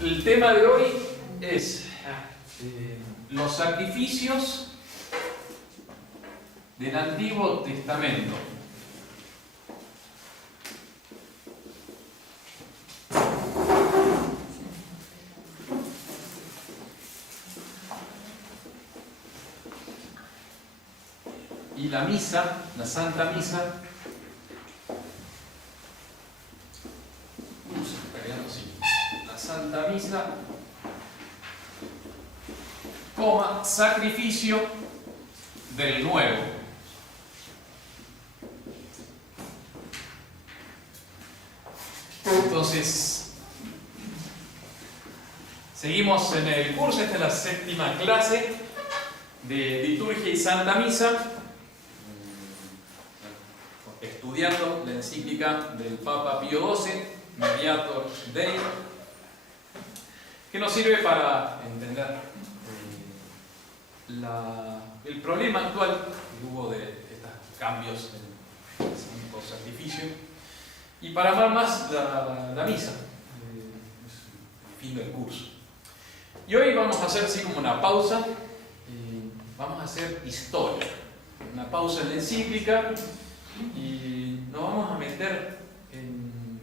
El tema de hoy es los sacrificios del Antiguo Testamento. Y la misa, la Santa Misa, la Santa Misa, sacrificio del nuevo. Entonces, seguimos en el curso. Esta es la séptima clase de liturgia y Santa Misa, estudiando la encíclica del Papa Pío XII, Mediator Dei, que nos sirve para entender el problema actual que hubo de estos cambios en el santo sacrificio, y para amar más la misa, el fin del curso. Y hoy vamos a hacer así como una pausa, vamos a hacer historia, una pausa en la encíclica, y nos vamos a meter en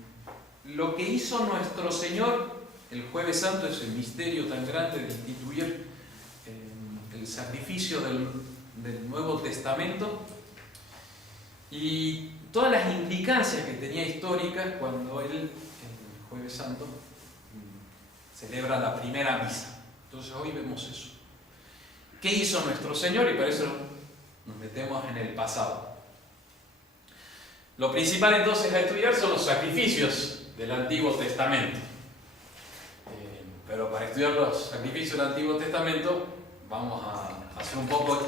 lo que hizo nuestro Señor el Jueves Santo, ese misterio tan grande de instituir el sacrificio del Nuevo Testamento, y todas las implicancias que tenía históricas cuando él, el Jueves Santo, celebra la primera misa. Entonces hoy vemos eso. ¿Qué hizo nuestro Señor? Y para eso nos metemos en el pasado. Lo principal entonces a estudiar son los sacrificios del Antiguo Testamento. Pero para estudiar los sacrificios del Antiguo Testamento vamos a hacer un poco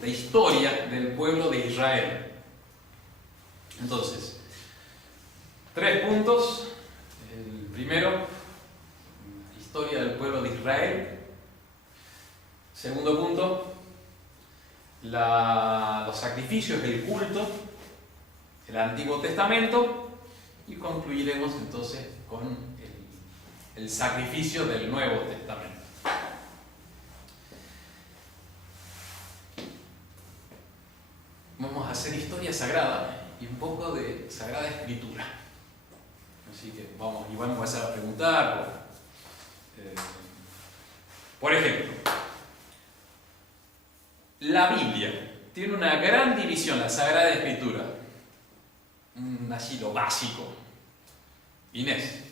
de historia del pueblo de Israel. Entonces, 3 puntos. El primero, historia del pueblo de Israel. Segundo punto, los sacrificios del culto del Antiguo Testamento. Y concluiremos entonces con el sacrificio del Nuevo Testamento. Vamos a hacer historia sagrada y un poco de Sagrada Escritura. Así que vamos a empezar a preguntar. Por ejemplo, la Biblia tiene una gran división, la Sagrada Escritura. Así lo básico. Inés.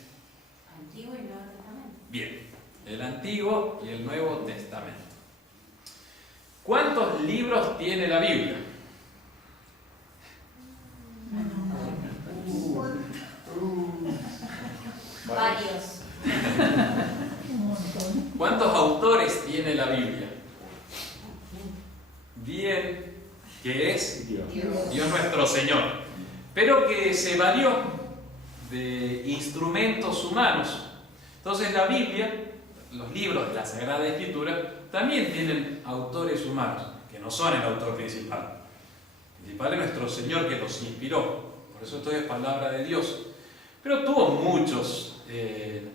Antiguo y Nuevo Testamento. Bien, el Antiguo y el Nuevo Testamento. ¿Cuántos libros tiene la Biblia? Varios. ¿Cuántos autores tiene la Biblia? Bien, que es Dios nuestro Señor, pero que se valió de instrumentos humanos. Entonces la Biblia, los libros de la Sagrada Escritura, también tienen autores humanos, que no son el autor principal. El principal es nuestro Señor, que los inspiró. Por eso esto es palabra de Dios. Pero tuvo muchos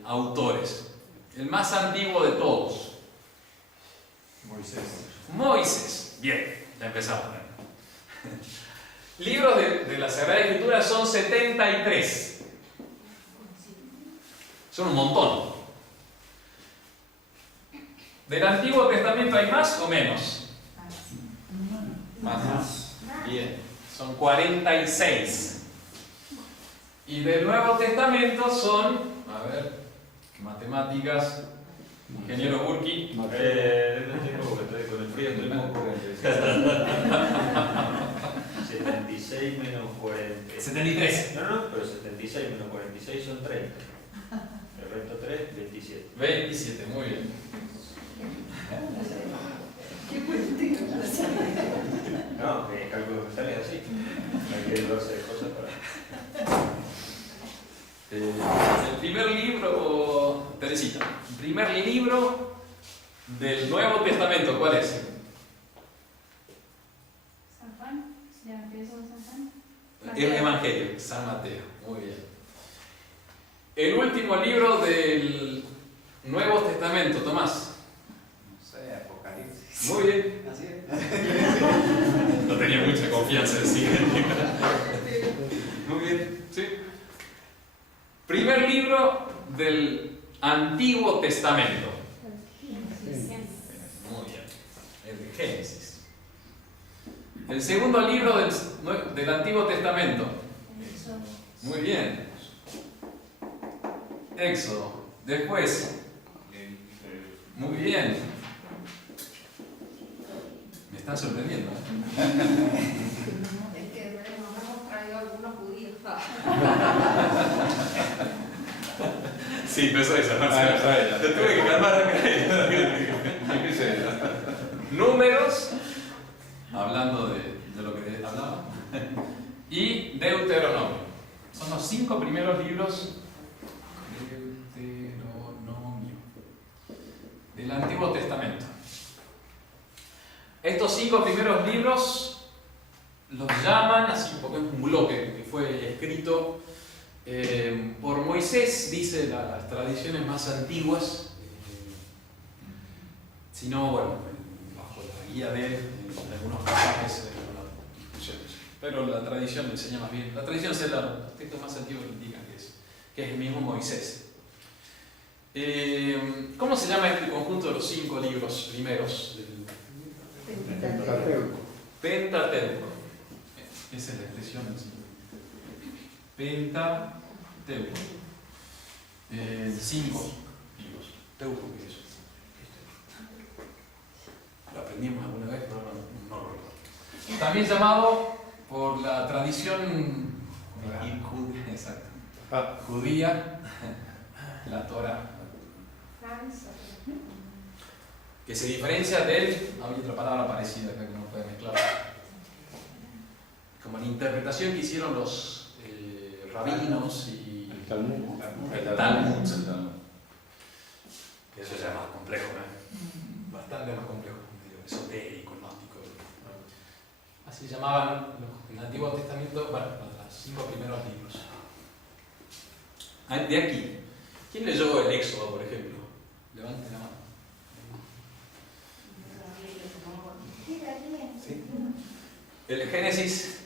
autores. El más antiguo de todos, Moisés. Bien, ya empezamos. Libros de la Sagrada Escritura son 73. Son un montón. ¿Del Antiguo Testamento hay más o menos? Más. Bien, son 46. Y del Nuevo Testamento son, a ver, matemáticas, ingeniero Burki. Estoy con el frío, estoy un poco. 76 menos 40. 73. No, pero 76 menos 46 son 30. El resto 3, 27. 27, muy bien. No, que cálculo mental es así. Hay que darse cosas para. El primer libro, Teresita, el primer libro del Nuevo Testamento, ¿cuál es? San Juan. ¿Se llama San Juan? El Evangelio, San Mateo. Muy bien. El último libro del Nuevo Testamento, Tomás. No sé, Apocalipsis. Muy bien. Así es. No tenía mucha confianza en sí. Muy bien, sí. Primer libro del Antiguo Testamento. Muy bien. El de Génesis. El segundo libro del Antiguo Testamento. Muy bien. Éxodo. Después. Muy bien. Me están sorprendiendo. Es que nos hemos traído algunos judíos. Sí, empezó esa. ella. Te tuve que calmar. Números, hablando de lo que hablaba, y Deuteronomio. Son los 5 primeros libros Deuteronomio del Antiguo Testamento. Estos 5 primeros libros los llaman así porque es un bloque que fue escrito por Moisés, dice las tradiciones más antiguas, sino, bueno, bajo la guía de algunos pasajes, algunas discusiones. Pero la tradición enseña más bien. La tradición es los textos más antiguos que indican que es el mismo Moisés. ¿Cómo se llama este conjunto de los 5 libros primeros? Pentateuco. Esa es la expresión. Pentateuco. 5 libros. Teuco, ¿qué es eso? Lo aprendimos alguna vez, pero no lo recuerdo. También llamado por la tradición judía, la Torá, que se diferencia del, había otra palabra parecida acá que no puede mezclar, como la interpretación que hicieron los rabinos y El Talmud. el Talmud. Eso ya es más complejo, ¿no? Bastante más complejo, medio esotérico, gnóstico. Así llamaban en el Antiguo Testamento, bueno, los 5 primeros libros. De aquí, ¿quién leyó el Éxodo, por ejemplo? Levante la mano. ¿Sí? ¿El Génesis?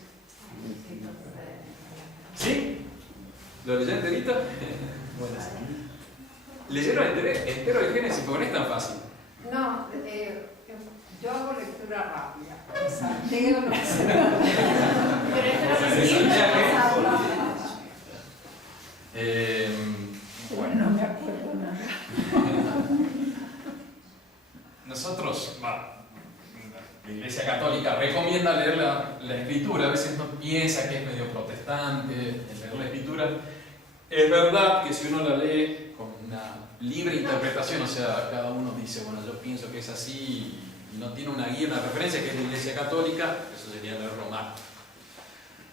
¿Sí? ¿Lo leyó enterito? Bueno, ¿leyeron entero el Génesis? Porque no es tan fácil. No, yo hago lectura rápida. Salteo lo que se Bueno, no me acuerdo nada. nosotros, la Iglesia Católica recomienda leer la Escritura. A veces uno piensa que es medio protestante el leer la Escritura. Es verdad que si uno la lee con una libre interpretación, o sea, cada uno dice, bueno, yo pienso que es así, y no tiene una guía, una referencia, que es la Iglesia Católica, eso sería leerlo mal.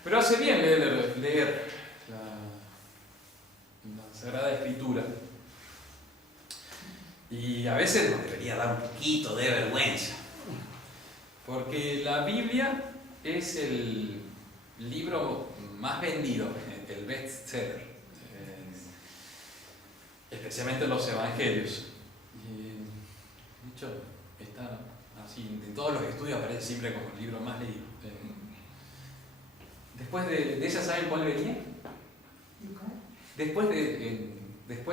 Pero hace bien leer la Sagrada Escritura. Y a veces nos debería dar un poquito de vergüenza, porque la Biblia es el libro más vendido, el bestseller, especialmente los evangelios. De hecho, está así, en todos los estudios aparece siempre como el libro más leído. Después de esa, ¿saben cuál venía? Después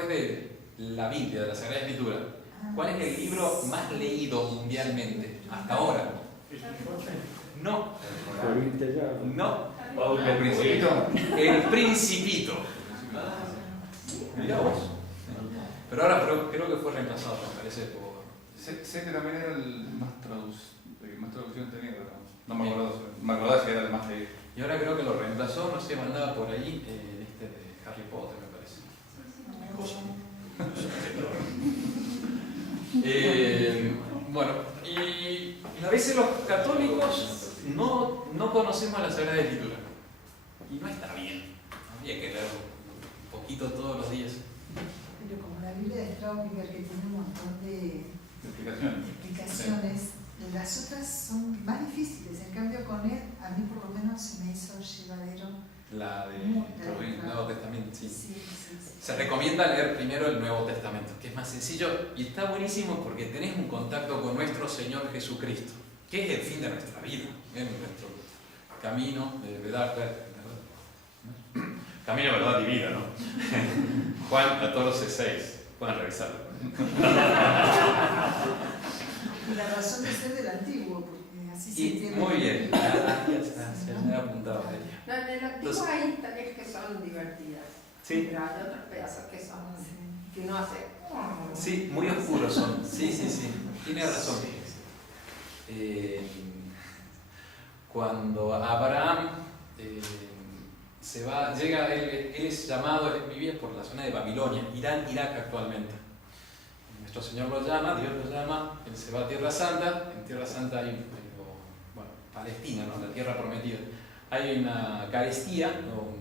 de la Biblia, de la Sagrada Escritura, ¿cuál es el libro más leído mundialmente hasta ahora? No. No. ¿El Principito? El Principito. Mirá vos. Pero ahora creo que fue reemplazado, me parece, por... Sé que también era el más traducción tenía, pero no me acordaba si era el más leído. Y ahora creo que lo reemplazó, no sé, mandaba por ahí, de Harry Potter, me parece. Bueno, y a veces los católicos no conocemos la Sagrada Escritura. Y no está bien. Habría que leerlo un poquito todos los días. Pero como la Biblia de Straubinger, que tiene un montón de explicaciones, las otras son más difíciles. En cambio, con él, a mí por lo menos se me hizo llevadero. La del Nuevo Testamento, sí. se recomienda leer primero el Nuevo Testamento, que es más sencillo y está buenísimo porque tenés un contacto con nuestro Señor Jesucristo, que es el fin de nuestra vida, nuestro camino de verdad, camino, verdad y vida, ¿no? Juan 14:6, pueden revisarlo. La razón de ser del antiguo, porque así se Y, entiende. muy bien, se me ha apuntado a ella. No, en el antiguo Entonces- hay historias que son divertidas. Sí. Pero hay otros pedazos que son que uno hace. Sí, muy oscuros son. Sí, sí, sí. Tiene razón. Cuando Abraham se va, llega, él es llamado, él vivía por la zona de Babilonia, Irán, Irak actualmente. Nuestro Señor lo llama, Dios lo llama, él se va a Tierra Santa. En Tierra Santa hay, bueno, Palestina, ¿no? La tierra prometida. Hay una carestía, o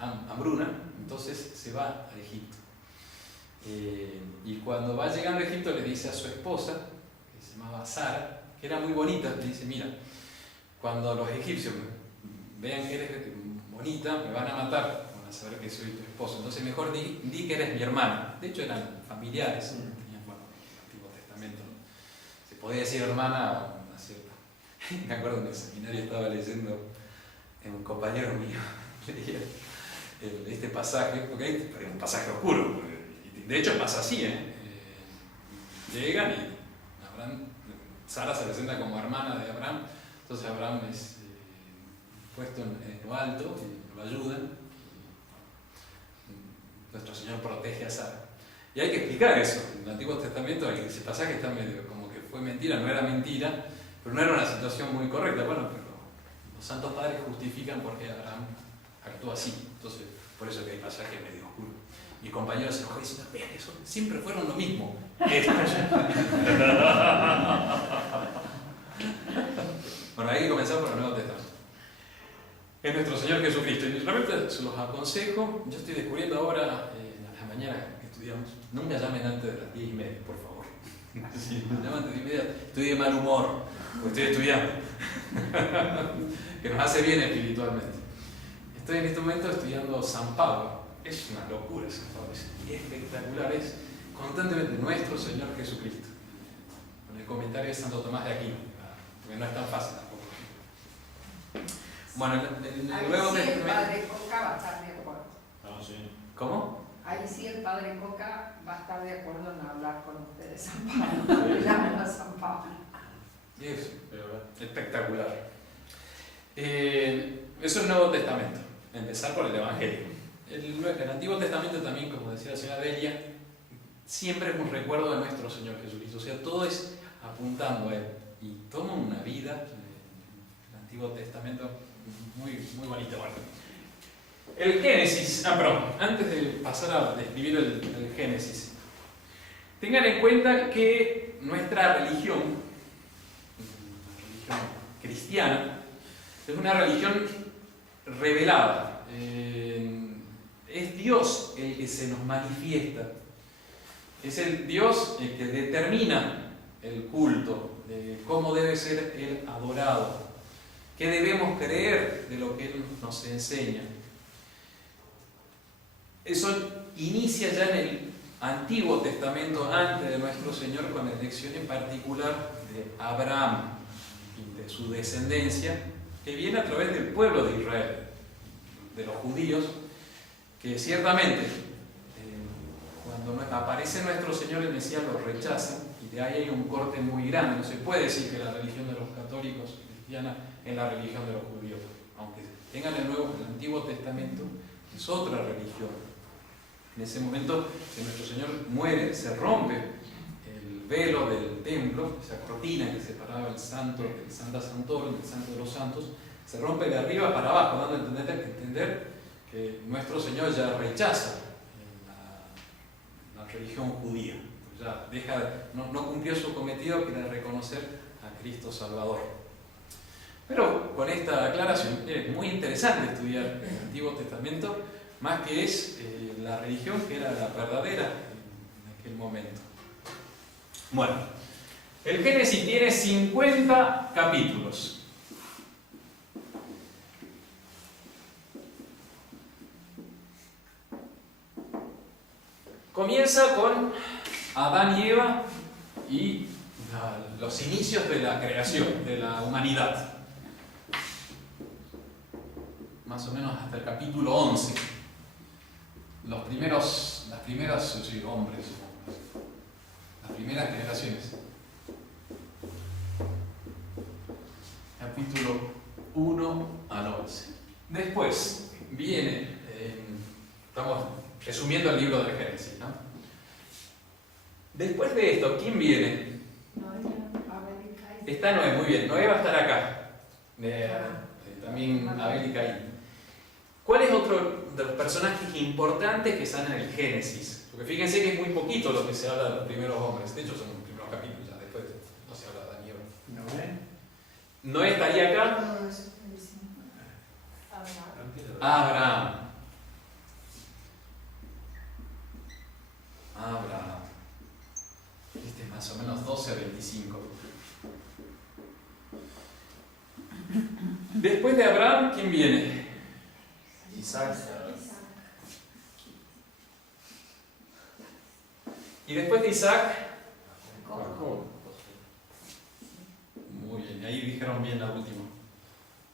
hambruna, entonces se va a Egipto. Y cuando va llegando a Egipto le dice a su esposa, que se llamaba Sara, que era muy bonita, le dice, mira, cuando los egipcios vean que eres bonita, me van a matar, van a saber que soy tu esposo, entonces mejor di que eres mi hermana. De hecho eran familiares, tenían, bueno, el Antiguo Testamento, ¿no? Se podía decir hermana a una cierta. Me acuerdo en el seminario estaba leyendo, un compañero mío leía este pasaje, porque es un pasaje oscuro, de hecho pasa así, llegan y Abraham, Sara se presenta como hermana de Abraham, entonces Abraham es puesto en lo alto y lo ayudan, y nuestro Señor protege a Sara. Y hay que explicar eso, en el Antiguo Testamento ese pasaje está medio como que fue mentira, no era mentira, pero no era una situación muy correcta, bueno, pero los santos padres justifican por qué Abraham actuó así, entonces por eso que hay pasajes medio oscuros. Mis compañeros se enojan y dicen, vean, eso siempre fueron lo mismo. Bueno, hay que comenzar por el Nuevo Testamento. Es nuestro Señor Jesucristo. Y realmente se los aconsejo. Yo estoy descubriendo ahora, en la mañana que estudiamos, nunca llamen antes de las 10:30, por favor. Si me llaman antes de 10:30, estoy de mal humor, porque estoy estudiando. Que nos hace bien espiritualmente. Estoy en este momento estudiando San Pablo. Es una locura San Pablo, es espectacular, es constantemente nuestro Señor Jesucristo. Con el comentario de Santo Tomás de Aquino, porque no es tan fácil tampoco. Bueno, Ahí luego sí el padre Coca va a estar de acuerdo. Ah, sí. ¿Cómo? Ahí sí el padre Coca va a estar de acuerdo en hablar con ustedes San Pablo. Llamen a San Pablo. Es espectacular. Eso es el Nuevo Testamento. Empezar por el Evangelio. El Antiguo Testamento también, como decía la señora Delia, siempre es un recuerdo de nuestro Señor Jesucristo. O sea, todo es apuntando a Él. Y toma una vida, el Antiguo Testamento, muy, muy bonito. Bueno, el Génesis, perdón, antes de pasar a describir el Génesis, tengan en cuenta que nuestra religión cristiana, es una religión revelada. Es Dios el que se nos manifiesta. Es el Dios el que determina el culto, de cómo debe ser Él adorado, qué debemos creer de lo que Él nos enseña. Eso inicia ya en el Antiguo Testamento, antes de nuestro Señor, con la elección en particular de Abraham y de su descendencia, que viene a través del pueblo de Israel, de los judíos, que ciertamente cuando aparece nuestro Señor el Mesías lo rechazan, y de ahí hay un corte muy grande. No se puede decir que la religión de los católicos cristiana es la religión de los judíos, aunque tengan el Antiguo Testamento, es otra religión. En ese momento que nuestro Señor muere, se rompe el velo del templo, esa cortina que separaba el santo, el Santa Santorum, el Santo de los Santos, se rompe de arriba para abajo, dando a entender que nuestro Señor ya rechaza la religión judía, ya no cumplió su cometido, que era reconocer a Cristo Salvador. Pero con esta aclaración es muy interesante estudiar el Antiguo Testamento, más que es la religión que era la verdadera en aquel momento. Bueno, el Génesis tiene 50 capítulos. Comienza con Adán y Eva y los inicios de la creación, de la humanidad. Más o menos hasta el capítulo 11. Las primeras hombres, las primeras generaciones. Capítulo 1 al 11. Después viene, estamos resumiendo el libro del Génesis, ¿no? Después de esto, ¿quién viene? Está Noé, muy bien. Noé va a estar acá. También Abel y Caín. ¿Cuál es otro de los personajes importantes que están en el Génesis? Porque fíjense que es muy poquito lo que se habla de los primeros hombres. De hecho, son los primeros capítulos, ya después no se habla de Adán y Eva. Noé estaría acá. Abraham. Este es más o menos 12 a 25. Después de Abraham, ¿quién viene? Isaac. Y después de Isaac, Jacob. muy bien, ahí dijeron bien la última.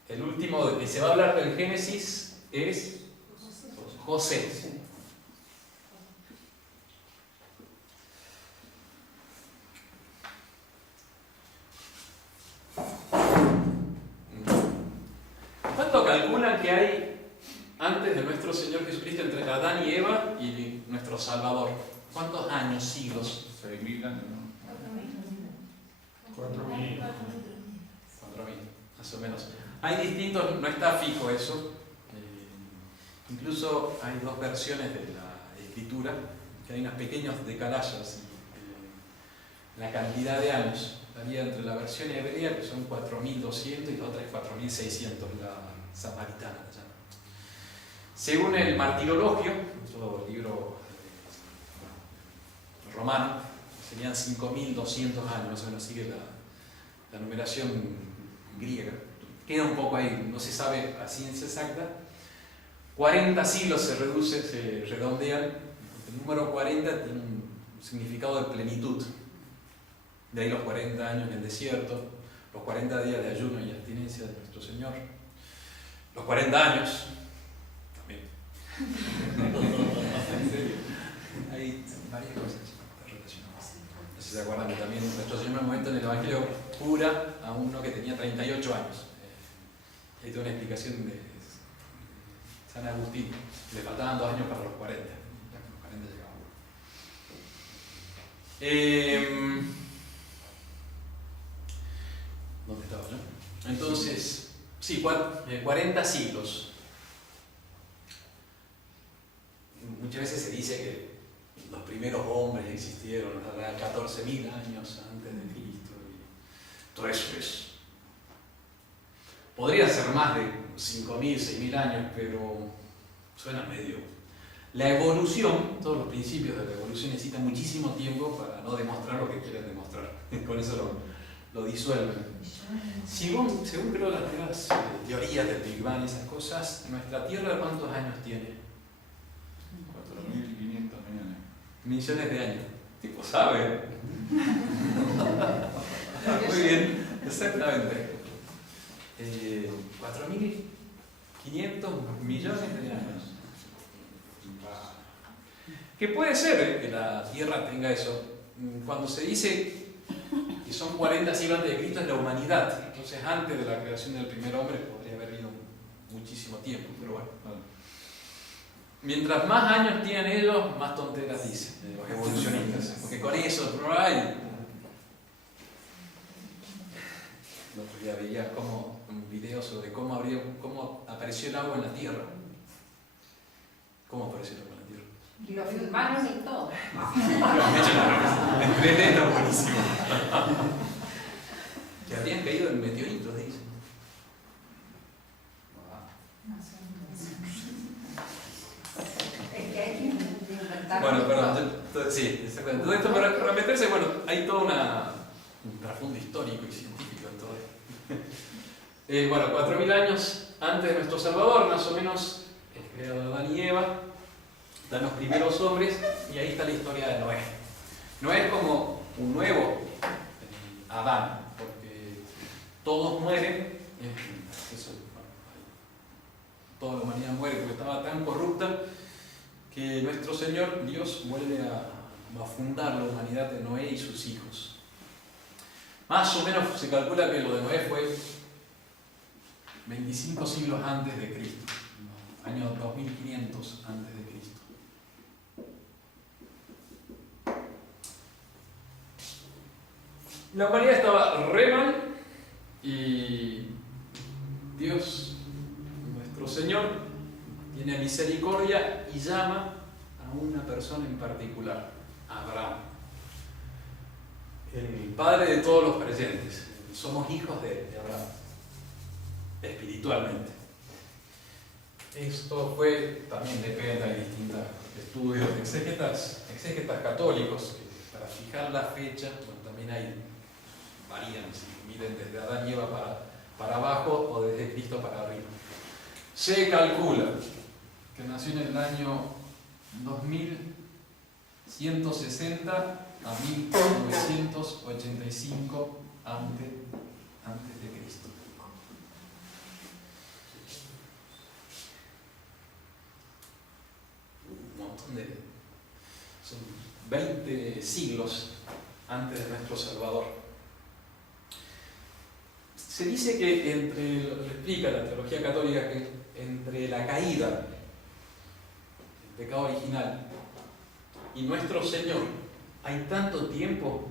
El último de que se va a hablar del Génesis es José. ¿Cuánto calculan que hay antes de nuestro Señor Jesucristo entre Adán y Eva y nuestro Salvador? ¿Cuántos años, siglos? 6.000 años, ¿no? 4.000. 4.000, más o menos. Hay distintos, no está fijo eso. Incluso hay dos versiones de la escritura, que hay unos pequeños decalagos en la cantidad de años. Estaría entre la versión hebrea, que son 4.200, y la otra es 4.600, la samaritana. Según el Martirologio, otro libro romano, serían 5.200 años, más o menos sigue la numeración griega. Queda un poco ahí, no se sabe a ciencia exacta. 40 siglos se reduce, se redondean. El número 40 tiene un significado de plenitud. De ahí los 40 años en el desierto, los 40 días de ayuno y abstinencia de nuestro Señor, los 40 años también. ¿En serio? Hay varias cosas relacionadas. No sé si se acuerdan que también nuestro Señor en un momento en el Evangelio cura a uno que tenía 38 años. Hay toda una explicación de San Agustín. Le faltaban 2 años para los 40. Ya con los 40 llegaban. ¿Dónde estaba yo? Entonces, sí, 40 siglos. Muchas veces se dice que los primeros hombres existieron 14.000 años antes de Cristo. Y todo eso es. Podría ser más de 5.000, 6.000 años, pero suena medio. La evolución, todos los principios de la evolución necesitan muchísimo tiempo para no demostrar lo que quieren demostrar. Con eso lo disuelven. Según creo las primeras teorías del Big Bang y esas cosas, nuestra Tierra, ¿cuántos años tiene? 4.500 millones. Millones de años. Tipo, sabe. Muy bien, exactamente. 4.500 millones de años. Que puede ser que la Tierra tenga eso. Cuando se dice que son 40 siglos antes de Cristo es la humanidad. Entonces antes de la creación del primer hombre podría haber ido muchísimo tiempo, pero bueno. Mientras más años tienen ellos, más tonteras dicen los evolucionistas. Porque con eso, no hay. El otro día veía un video sobre cómo apareció el agua en la Tierra. ¿Cómo apareció el agua en la Tierra? Y lo filmaron y todo. En 3D está buenísimo. Que habrían caído en meteoritos, dicen. Es que hay que inventar. Bueno, perdón, sí, exactamente. Todo esto para meterse, bueno, hay todo un trasfondo histórico y científico en todo esto. Bueno, 4.000 años antes de nuestro Salvador, más o menos, es creado Adán y Eva. están los primeros hombres y ahí está la historia de Noé. Noé es como un nuevo Adán, porque todos mueren, toda la humanidad muere porque estaba tan corrupta que nuestro Señor Dios vuelve a fundar la humanidad de Noé y sus hijos. Más o menos se calcula que lo de Noé fue 25 siglos antes de Cristo, año 2500 antes de Cristo. La humanidad estaba re mal y Dios, nuestro Señor, tiene misericordia y llama a una persona en particular, a Abraham, el padre de todos los creyentes. Somos hijos de Abraham, espiritualmente. Esto fue, también depende, hay distintos estudios de exégetas católicos, que para fijar la fecha, bueno, también varían, si miden desde Adán y Eva para abajo o desde Cristo para arriba. Se calcula que nació en el año 2160 a 1985 antes de Cristo. Un montón son 20 siglos antes de nuestro Salvador. Se dice que lo explica la teología católica, que entre la caída, el pecado original, y nuestro Señor hay tanto tiempo,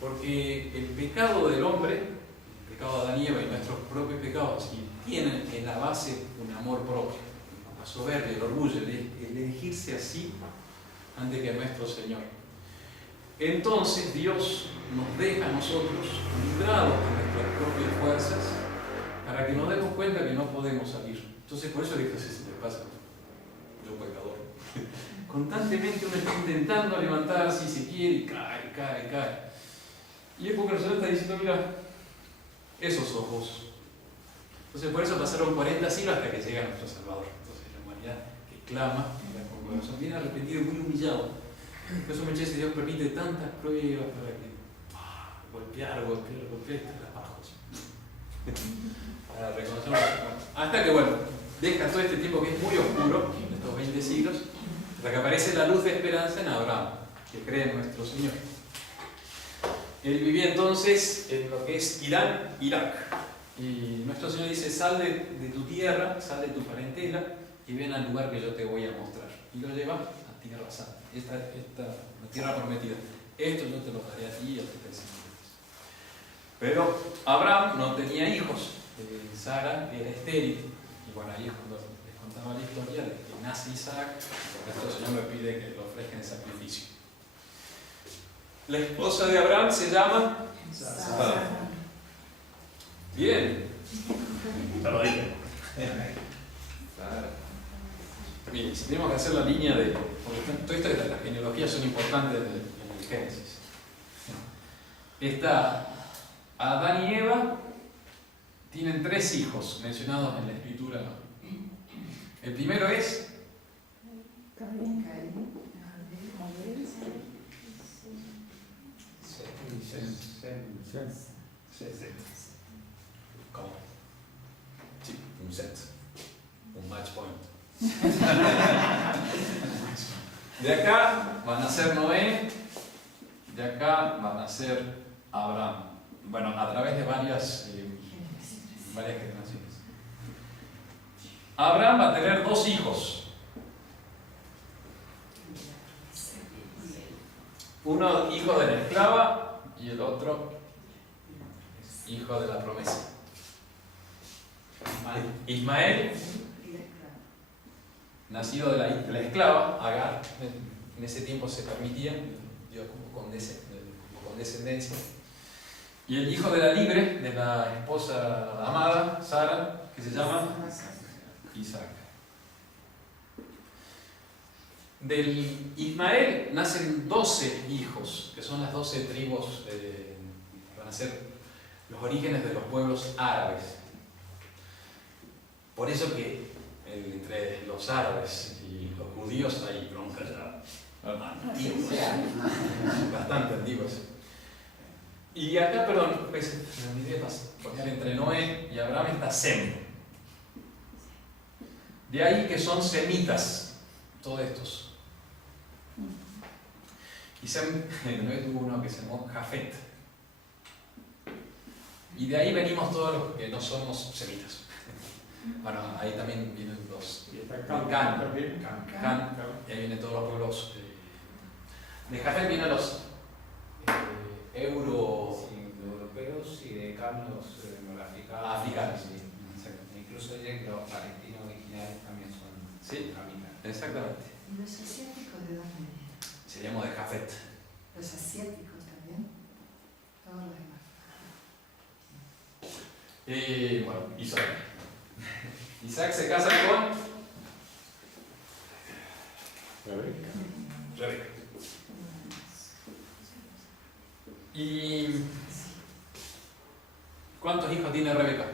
porque el pecado del hombre, el pecado de Adán y Eva y nuestros propios pecados, tienen en la base un amor propio, la soberbia, el orgullo, el elegirse así antes que a nuestro Señor. Entonces Dios nos deja a nosotros librados de nuestras propias fuerzas para que nos demos cuenta que no podemos salir. Entonces por eso le se te pasa, yo pecador. Constantemente uno está intentando levantarse y se quiere y cae. Y es porque el Señor está diciendo, mira, esos sos vos. Entonces por eso pasaron 40 siglos hasta que llega nuestro Salvador. Entonces la humanidad que clama, con corazón bien arrepentido y muy humillado. Por eso muchas veces Dios permite tantas pruebas para que golpear, hasta las bajos. Para reconocerlo. Hasta que, bueno, deja todo este tiempo que es muy oscuro, estos 20 siglos, hasta que aparece la luz de esperanza en Abraham, que cree en nuestro Señor. Él vivía entonces en lo que es Irán, Irak. Y nuestro Señor dice, sal de tu tierra, sal de tu parentela y ven al lugar que yo te voy a mostrar. Y lo lleva a Tierra Santa, la tierra prometida. Esto yo te lo daré a ti y a tus descendientes. Pero Abraham no tenía hijos. Sara era estéril. Y bueno, ahí es cuando les contaba la historia de que nace Isaac, porque nuestro Señor le pide que lo ofrezca en sacrificio. La esposa de Abraham se llama Sara. Bien. Ya lo dije. Bien, si tenemos que hacer la línea de... Porque todo esto de las genealogías son importantes en el Génesis. Adán y Eva tienen 3 hijos mencionados en la Escritura. El primero es... ¿Cómo? Sí, un set. Un match point. De acá van a ser Noé, de acá van a ser Abraham. Bueno, a través de varias generaciones. Abraham va a tener 2 hijos. Uno hijo de la esclava y el otro hijo de la promesa. Ismael, nacido de la esclava, Agar. En ese tiempo se permitía, Dios con descendencia. Y el hijo de la libre, de la esposa amada, Sara, que se llama Isaac. Del Ismael nacen 12 hijos, que son las 12 tribus, que van a ser los orígenes de los pueblos árabes. Por eso que entre los árabes y los judíos hay bronca ya antiguas, bastante antiguas. Y acá, perdón, pues, me olvidé poner entre Noé y Abraham está Sem. De ahí que son semitas, todos estos. Y Sem, Noé tuvo uno que se llamó Jafet. Y de ahí venimos todos los que no somos semitas. Bueno, ahí también vienen los Y está Can, Can, y ahí vienen todos los pueblos. De Jafet vienen los europeos y de cambios norafricanos. Africanos. Sí. Incluso dicen que los palestinos originales también son Sí, africanos. exactamente. ¿Y los asiáticos de dónde vienen? Seríamos de Jafet. Los asiáticos también. Todos los demás. Y bueno, Isaac. Isaac se casa con Rebeca. ¿Y cuántos hijos tiene Rebeca?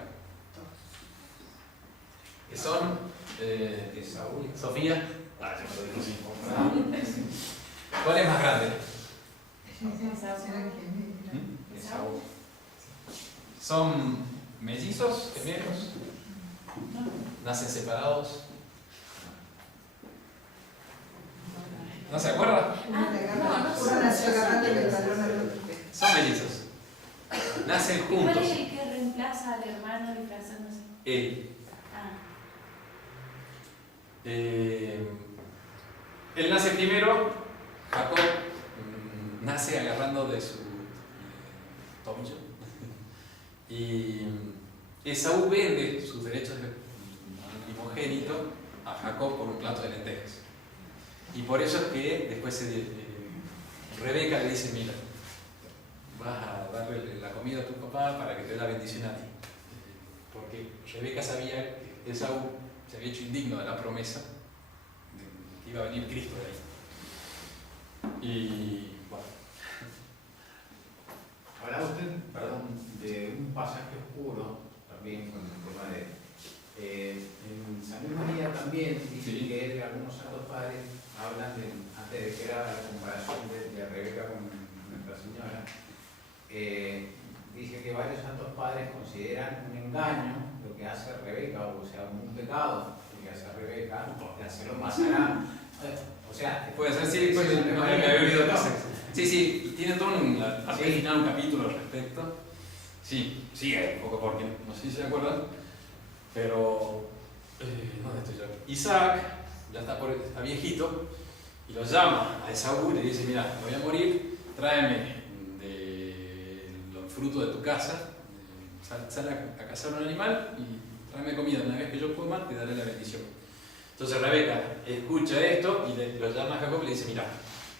Que son Esaú y Sofía. Ah, ya me lo dijo sí. ¿Cuál es más grande? ¿Será que Esaú. ¿Son mellizos, gemelos? ¿Nacen separados? ¿No se acuerda? uno nació agarrándole el balón al otro? Son mellizos. Nacen ¿Cuál juntos. es el que reemplaza al hermano disfrazándose? Él. Ah, Él nace primero, Jacob nace agarrando de su tobillo. Y Esaú vende sus derechos de primogénito a Jacob por un plato de lentejas. Y por eso es que después Rebeca le dice, mira, vas a darle la comida a tu papá para que te dé la bendición a ti. Porque Rebeca sabía que Esaú se había hecho indigno de la promesa de que iba a venir Cristo de ahí. Y bueno. Hablaba usted, perdón, de un pasaje oscuro, también con el tema de... en San Luis María también dice Sí. que algunos santos padres hablan de, antes de que era la comparación de Rebeca con Nuestra Señora, dice que varios santos padres consideran un engaño lo que hace Rebeca, o sea, un pecado lo que hace Rebeca, de hacerlo más allá. O sea, Puede ser, sí, pues, no me había olvidado de pasar. Sí, tiene todo al final un capítulo al respecto. Sí, un poco porque no sé si se acuerdan, pero ¿dónde estoy yo? Isaac ya está viejito y lo llama a Esaú y le dice, mira, me voy a morir, tráeme del fruto de tu casa, sal a cazar un animal y tráeme comida, una vez que yo coma te daré la bendición. Entonces Rebeca escucha esto y lo llama a Jacob y le dice, mira,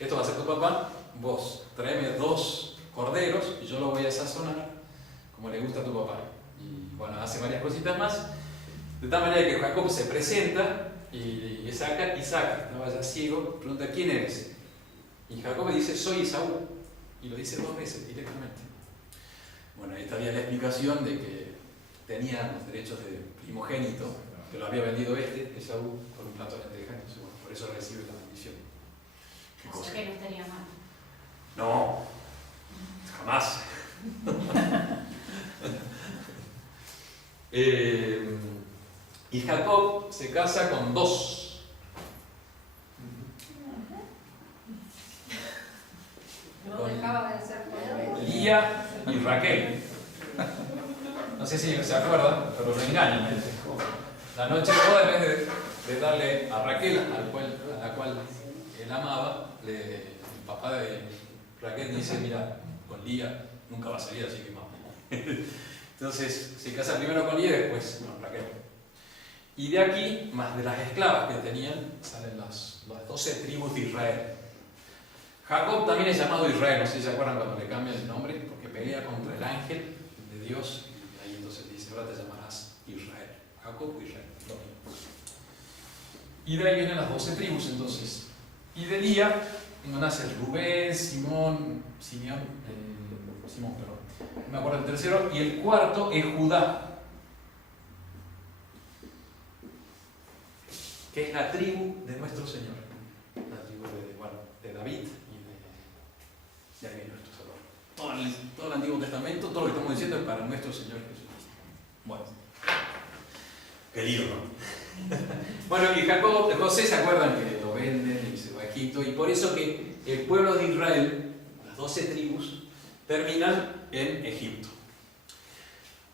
esto va a ser tu papá, vos tráeme 2 corderos y yo lo voy a sazonar como le gusta a tu papá. Y bueno, hace varias cositas más, de tal manera que Jacob se presenta y Isaac, estaba ya ciego, pregunta, ¿quién eres? Y Jacob dice, soy Esaú, y lo dice 2 veces directamente. Bueno, ahí estaría la explicación de que tenía los derechos de primogénito, que lo había vendido Esaú, por un plato de lentejas, entonces bueno, por eso recibe la bendición. ¿Qué o cosa? sea que no estaría mal. No, jamás. Y Jacob se casa con 2. No dejaba de ser poderoso. Lía y Raquel. No sé si se acuerdan, pero lo engañan. La noche de boda, en vez de darle a Raquel, a la cual él amaba, el papá de Raquel dice, mira, con Lía nunca va a salir, así que vamos. Entonces se casa primero con Lía y después con Raquel. Y de aquí, más de las esclavas que tenían, salen las 12 tribus de Israel. Jacob también es llamado Israel, no sé si se acuerdan cuando le cambian el nombre, porque pelea contra el ángel de Dios, y ahí entonces dice, ahora te llamarás Israel. Jacob o Israel, lo mismo. Y de ahí vienen las 12 tribus entonces. Y de Lía nace Rubén, Simón, perdón. No me acuerdo el tercero, y el cuarto es Judá, que es la tribu de nuestro Señor. Antiguo Testamento, todo lo que estamos diciendo es para nuestro Señor Jesucristo. Bueno. Qué lío, ¿no? Bueno, y José, ¿se acuerdan que lo venden y se va a Egipto? Y por eso que el pueblo de Israel, las 12 tribus, terminan en Egipto.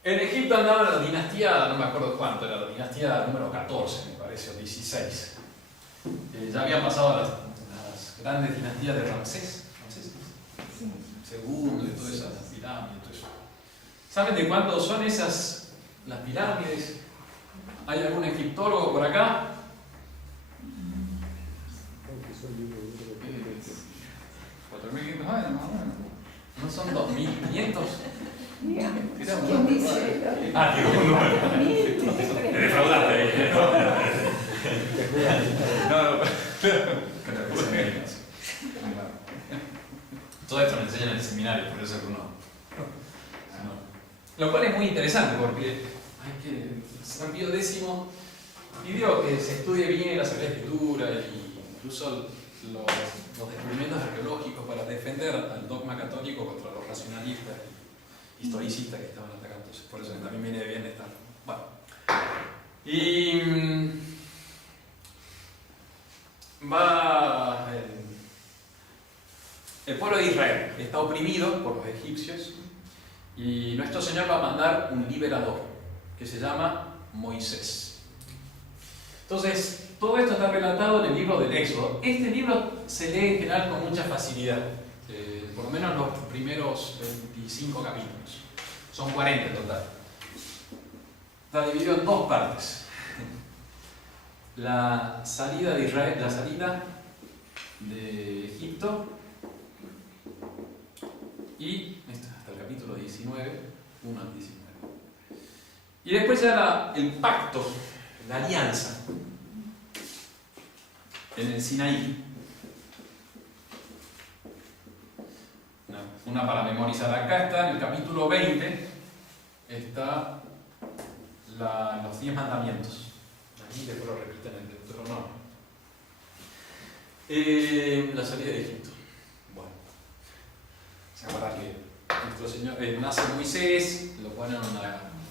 En Egipto andaba la dinastía, no me acuerdo cuánto, era la dinastía número 14, me parece, o 16. Ya habían pasado las grandes dinastías de Ramsés segundo y todas esas pirámides, todo eso. ¿Saben de cuánto son esas, las pirámides? ¿Hay algún egiptólogo por acá? 4.500 años más o menos. ¿No son 2.500? ¿Quién dice? Ah, digo un número. Te defraudaste. No, Todo esto me enseñan en el seminario, por eso que uno. Lo cual es muy interesante porque San Pío X pidió que se estudie bien la Sagrada Escritura e incluso los descubrimientos arqueológicos para defender al dogma católico contra los racionalistas y historicistas que estaban atacando. Entonces, por eso también viene bien estar. Bueno. Y el pueblo de Israel está oprimido por los egipcios y nuestro Señor va a mandar un liberador que se llama Moisés. Entonces, todo esto está relatado en el libro del Éxodo. Este libro se lee en general con mucha facilidad, por lo menos los primeros 25 capítulos. Son 40 en total. Está dividido en dos partes. La salida de Israel, la salida de Egipto y hasta el capítulo 19, 1 al 19. Y después ya el pacto, la alianza en el Sinaí. Una para memorizar. Acá está en el capítulo 20, está los 10 mandamientos. Aquí después lo repiten en el Deuteronomio. La salida de Egipto. Bueno, se acuerdan que nuestro Señor nace Moisés, lo ponen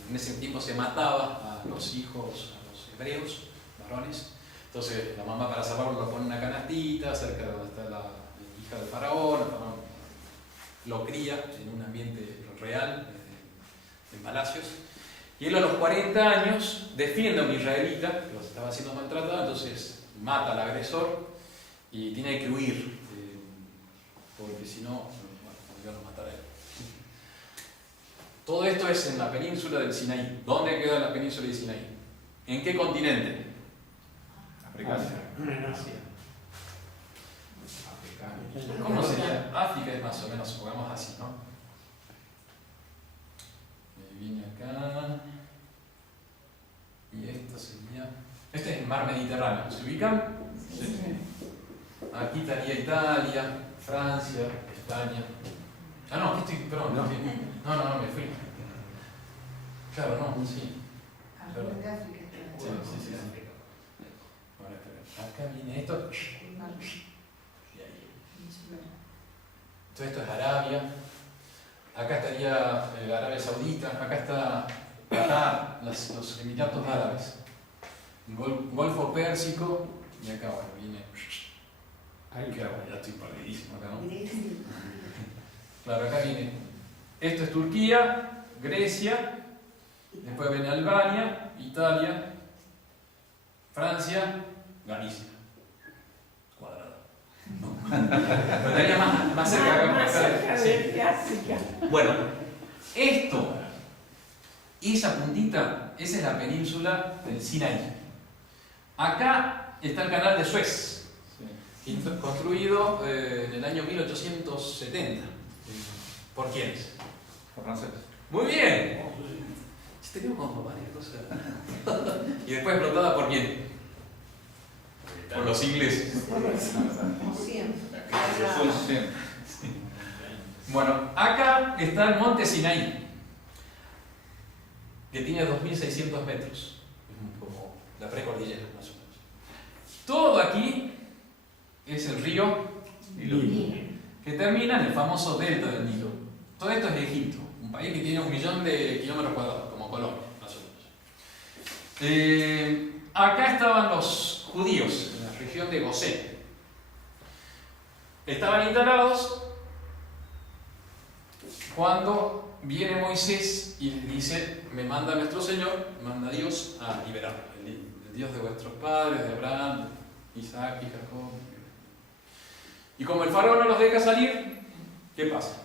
en ese tiempo se mataba a los hijos, a los hebreos, varones. Entonces la mamá para salvarlo lo pone en una canastita cerca de donde está la hija del faraón. El faraón lo cría en un ambiente real, en palacios. Y él a los 40 años defiende a un israelita que los estaba haciendo maltratado, entonces mata al agresor y tiene que huir, porque si no, iban a matar a él. Todo esto es en la península del Sinaí. ¿Dónde queda la península del Sinaí? ¿En qué continente? Africano. ¿Cómo sería? África es más o menos, pongamos así, ¿no? Viene acá. Y esto sería. Este es el mar Mediterráneo. ¿Se ubican? Sí. Aquí estaría Italia, Francia, España. Ah, no, aquí estoy. Perdón. No, me fui. Claro, no, sí. Algo de África. Sí. Bueno, espera. Acá viene esto. Y ahí. Todo esto es Arabia. Acá estaría Arabia Saudita. Acá está Qatar, los Emiratos Árabes. El Golfo Pérsico. Y acá, bueno, viene. Claro, ya estoy perdidísimo acá, ¿no? Claro, acá viene. Esto es Turquía, Grecia. Después viene Albania, Italia, Francia, Galicia. Cuadrado. No. Pero estaría más cerca acá. Más cerca Sí. de África. Bueno, esa puntita, esa es la península del Sinaí. Acá está el canal de Suez, construido en el año 1870. ¿Por quiénes? Por franceses. Muy bien. Tenemos varias cosas. Y después explotada por quién? Por los ingleses. Como siempre. Bueno, acá está el monte Sinaí, que tiene 2.600 metros, como la precordillera, más o menos. Todo aquí es el río Nilo, que termina en el famoso delta del Nilo. Todo esto es Egipto, un país que tiene 1 millón de kilómetros cuadrados, como Colombia, más o menos. Acá estaban los judíos, en la región de Gosén. Estaban instalados cuando viene Moisés y les dice: me manda nuestro Señor, manda Dios a liberar, el Dios de vuestros padres, de Abraham, Isaac y Jacob. Y como el faraón no los deja salir, ¿qué pasa?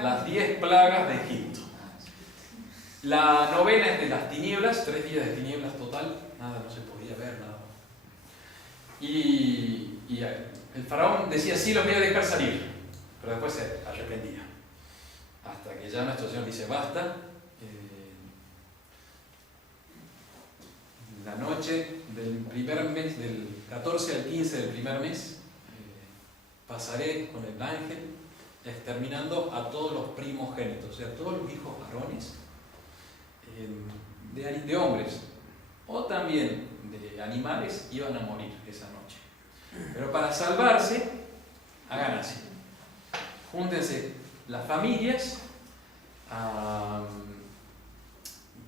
Las 10 plagas de Egipto. La novena es de las tinieblas, 3 días de tinieblas total, nada, no se podía ver nada. Y el faraón decía: sí, los voy a dejar salir, pero después se arrepentía. Hasta que ya nuestro Señor dice: basta. La noche del primer mes, del 14 al 15 del primer mes, pasaré con el ángel exterminando a todos los primogénitos, o sea, todos los hijos varones de hombres o también de animales iban a morir esa noche. Pero para salvarse, hagan así: júntense las familias, a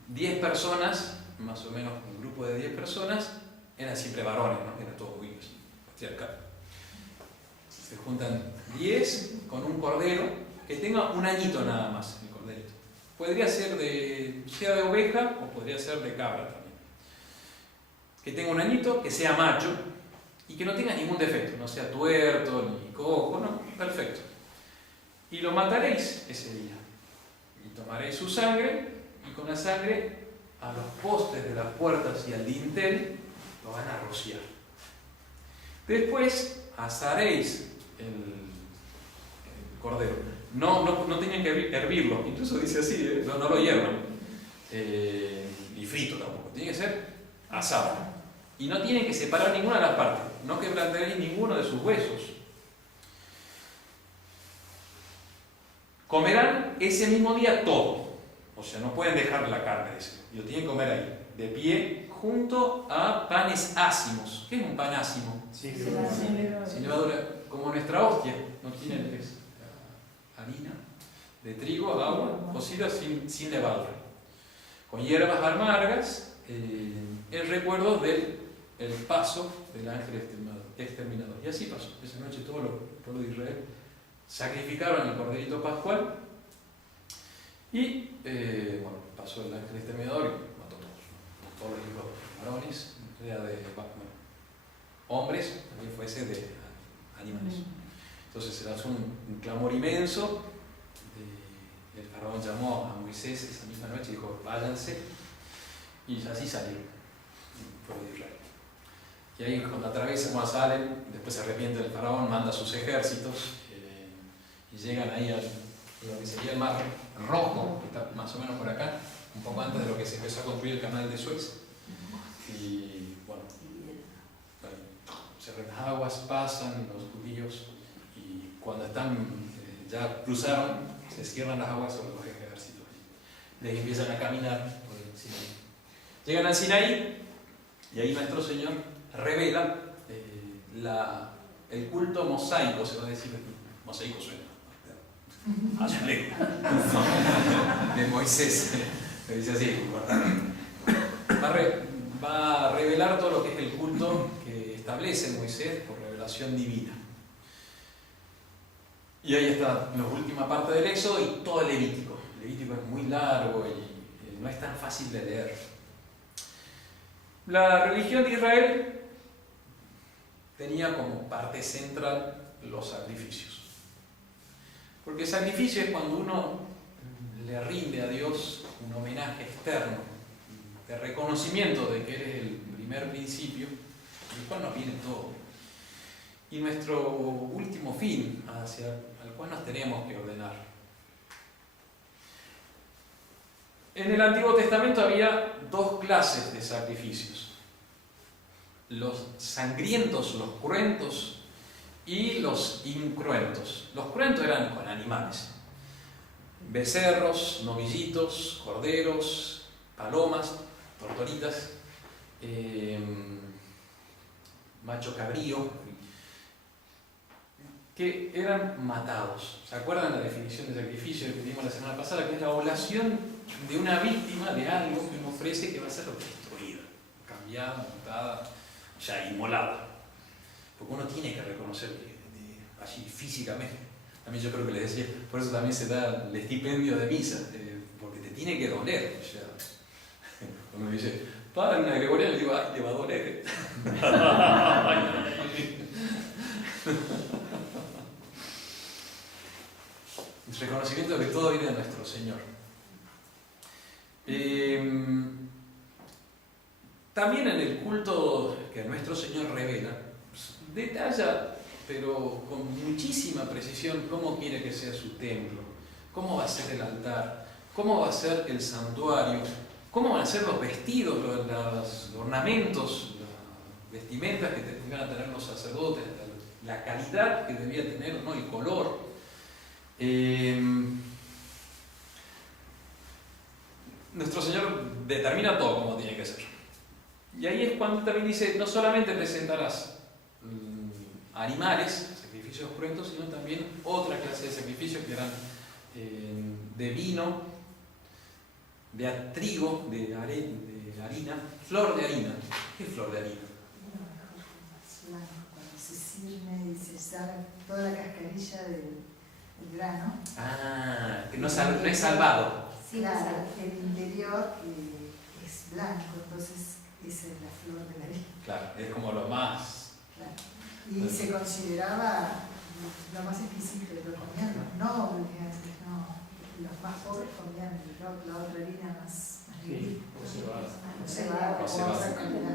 10 personas, más o menos un grupo de 10 personas, eran siempre varones, ¿no? Eran todos judíos, patriarcal. Se juntan 10 con un cordero que tenga 1 añito nada más, el corderito. Podría ser sea de oveja o podría ser de cabra también. Que tenga 1 añito, que sea macho y que no tenga ningún defecto, no sea tuerto ni cojo, no, perfecto. Y lo mataréis ese día. Y tomaréis su sangre y con la sangre a los postes de las puertas y al dintel lo van a rociar. Después asaréis el cordero. No tienen que hervirlo, incluso dice así, no lo hiervan. Ni frito tampoco, tiene que ser asado. Y no tienen que separar ninguna de las partes, no quebrantaréis ninguno de sus huesos. Comerán ese mismo día todo, o sea, no pueden dejar la carne, lo tienen que comer ahí, de pie, junto a panes ácimos. ¿Qué es un pan ácimo? Sí, Sin levadura, como nuestra hostia, no tiene harina de trigo, agua, cocida sin levadura, con hierbas amargas, el recuerdo del paso del ángel exterminador. Y así pasó. Esa noche todo el pueblo de Israel sacrificaron el corderito pascual y pasó el ángel exterminador y mató a todos los hijos varones, era de hombres, también fuese de animales. Entonces se lanzó un clamor inmenso. El faraón llamó a Moisés esa misma noche y dijo: váyanse, y así salieron el pueblo de Israel. Y ahí cuando atraviesan, cuando salen, después se arrepiente el faraón, manda sus ejércitos y llegan ahí a lo que sería el mar Rojo, que está más o menos por acá, un poco antes de lo que se empezó a construir el canal de Suez. Y bueno, se las aguas, pasan los judíos, y cuando ya cruzaron, se cierran las aguas sobre los ejércitos. Les empiezan a caminar por el Sinaí. Llegan al Sinaí y ahí nuestro Señor revela el culto mosaico, se va a decir, mosaico suena azulejo, de Moisés, se dice así. Va a revelar todo lo que es el culto que establece Moisés por revelación divina. Y ahí está la última parte del Éxodo y todo el Levítico. El Levítico es muy largo y no es tan fácil de leer. La religión de Israel tenía como parte central los sacrificios. Porque el sacrificio es cuando uno le rinde a Dios un homenaje externo, de reconocimiento de que Él es el primer principio, y después nos viene todo. Y nuestro último fin, al cual nos tenemos que ordenar. En el Antiguo Testamento había 2 clases de sacrificios: los sangrientos, los cruentos, y los incruentos. Los cruentos eran con animales: becerros, novillitos, corderos, palomas, tortoritas, macho cabrío. que eran matados. ¿Se acuerdan la definición de sacrificio que vimos la semana pasada? Que es la oblación de una víctima de algo que uno ofrece que va a ser destruida, cambiada, matada, ya inmolada. Porque uno tiene que reconocer que allí físicamente. También yo creo que les decía, por eso también se da el estipendio de misa, porque te tiene que doler. O sea, uno dice, padre, una gregoriana, le digo, ay, le va a doler. El reconocimiento de que todo viene de nuestro Señor. También en el culto que nuestro Señor revela, detalla, pero con muchísima precisión, cómo quiere que sea su templo, cómo va a ser el altar, cómo va a ser el santuario, cómo van a ser los vestidos, los ornamentos, las vestimentas que iban a tener los sacerdotes, la calidad que debía tener, ¿no? El color. Nuestro Señor determina todo como tiene que ser. Y ahí es cuando también dice, no solamente presentarás animales, sacrificios cruentos, sino también otra clase de sacrificios que eran de vino, de trigo, de harina, flor de harina. ¿Qué es flor de harina? Cuando se cierne y se saca toda la cascarilla del grano. Ah, que no es salvado. Sí, claro, el interior es blanco, entonces esa es la flor de la harina. Claro, es como lo más. Claro. Y se consideraba lo más exquisito, lo comían los nobles, no, los más pobres comían la otra harina más Sí, cebada,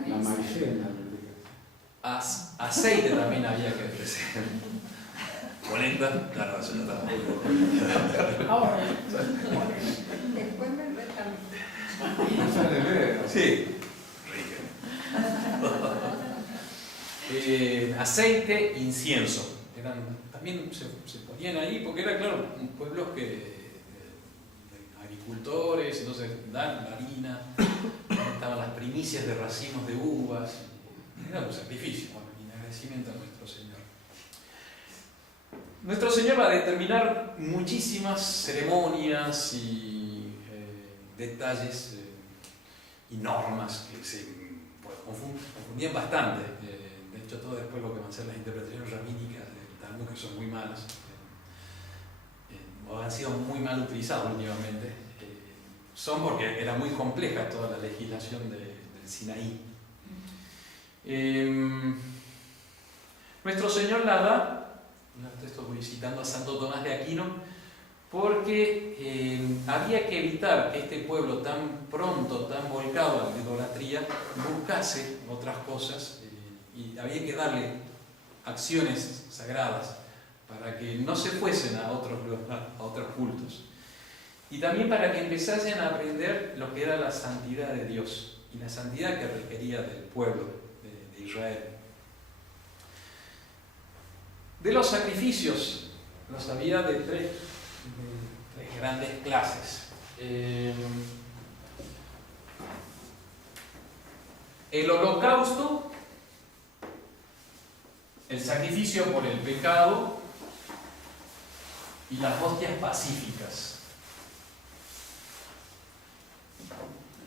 la maicena. Aceite también había que ofrecer. Polenta, claro, eso ya está. Ahora, después me retan. Sí, rica. Aceite, incienso. También se ponían ahí porque era, claro, pueblos agricultores, entonces dan la harina, estaban las primicias de racimos de uvas. Era un sacrificio, bueno, en agradecimiento a nuestro Señor. Nuestro Señor va a determinar muchísimas ceremonias y detalles y normas que se confundían bastante. De hecho, todo después lo que van a ser las interpretaciones rabínicas del Talmud, que son muy malas, o han sido muy mal utilizadas últimamente, son porque era muy compleja toda la legislación del Sinaí. Nuestro Señor la da, esto voy citando a Santo Tomás de Aquino, porque había que evitar que este pueblo tan pronto, tan volcado a la idolatría, buscase otras cosas y había que darle acciones sagradas para que no se fuesen a otros cultos. Y también para que empezasen a aprender lo que era la santidad de Dios y la santidad que requería del pueblo de Israel. De los sacrificios, los había de tres grandes clases. El holocausto, el sacrificio por el pecado y las hostias pacíficas.